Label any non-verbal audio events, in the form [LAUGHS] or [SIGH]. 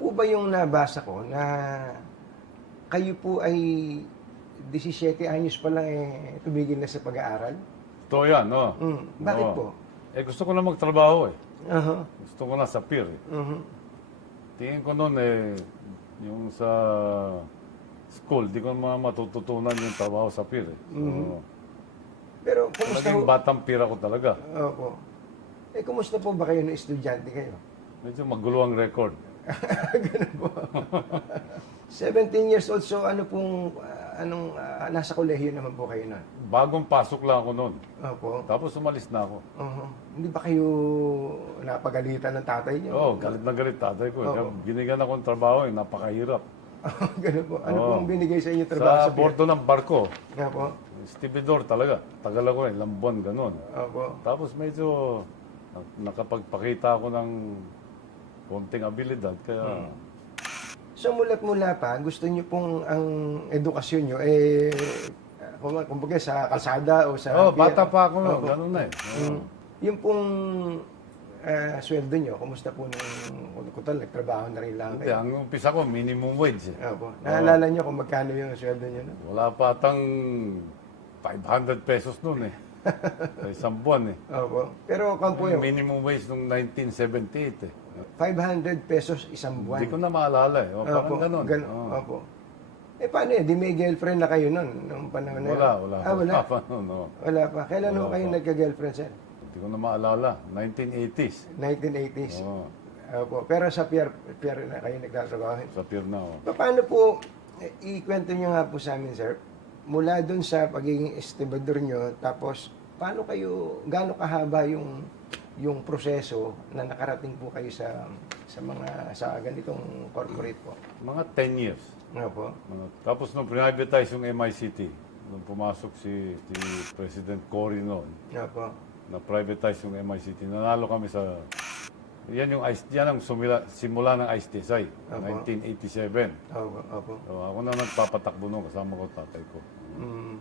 po ba yung nabasa ko na kayo po ay 17 anyos pa lang eh tumigil na sa pag-aaral? Ito yan, no? Mm, bakit Oo. po? Eh, gusto ko na magtrabaho eh. Aha. Gusto ko na sa pier eh. Mhm. Tingin ko noon eh, yung sa school, di ko naman matututunan yung trabaho sa pier eh. So, Pero kumusta naging po? batang pier ako talaga. Opo. Eh, kumusta po ba kayo na estudyante kayo? Medyo magulo ang record. [LAUGHS] 17 years old, so ano pong, ah, anong, ah, nasa kolehiyo naman po kayo nun? Bagong pasok lang ako noon. Opo. Tapos umalis na ako. Mhm. Hindi ba kayo napagalitan ng tatay niyo? Oo, oh, galit na galit tatay ko. eh. Kaya Binigyan ako ng trabaho eh, napakahirap. [LAUGHS] Ganun po. Ano pong binigay sa inyo trabaho Sa sa, pier? bordo ng barko, Nga po. stibidor talaga. Tagal ako eh, lambon, ganun. Opo. Tapos medyo nak- nakapagpakita ako ng konting abilidad. Kaya Hmm. So mulat mula pa, gusto niyo pong ang edukasyon niyo eh kung kumbaga sa kalsada o sa oh, pier. bata pa ako noon, ganun na eh. Oo. Mm. Yung pong ah, sweldo niyo, kumusta po nung kutal nagtrabaho na rin lang Hindi, kayo? ang umpisa ko, minimum wage eh. Opo. Naalala niyo kung magkano yung sweldo niyo no? Wala pa atang 500 pesos noon eh. Sa isang buwan eh. Opo. Pero kung po yung Minimum wage nung 1978 eh. 500 pesos isang buwan. Hindi ko na maalala eh. O, parang Opo, ganun. gan- Oo. Opo. Eh paano eh? Di may girlfriend na kayo nun nung panahon na yun? Wala, wala. Ah, wala? [LAUGHS] pa noon, oo. Wala pa. Kailan Wala ho kayo pa. nagka-girlfriend, sir? Hindi ko na maalala. 1980s. 1980s. Oo. Opo. Pero sa pier, pier na kayo nagtatrabaho. Sa pier na oh. Pa- Paano po, eh, ikwento nyo nga po sa amin, sir, mula dun sa pagiging estibador nyo, tapos paano kayo, gaano kahaba yung yung proseso na nakarating po kayo sa sa mga sa ganitong corporate po. Mga 10 years. Nga po. Mga- Tapos nung privatize yung MICT, nung pumasok si, si President Cory noon, Nga po. na privatize yung MICT, nanalo kami sa yan yung ICE, yan ang sumila, simula ng ICTSI, Opo. 1987. Opo, opo. So, ako na nagpapatakbo noon kasama ko tatay ko. Mm.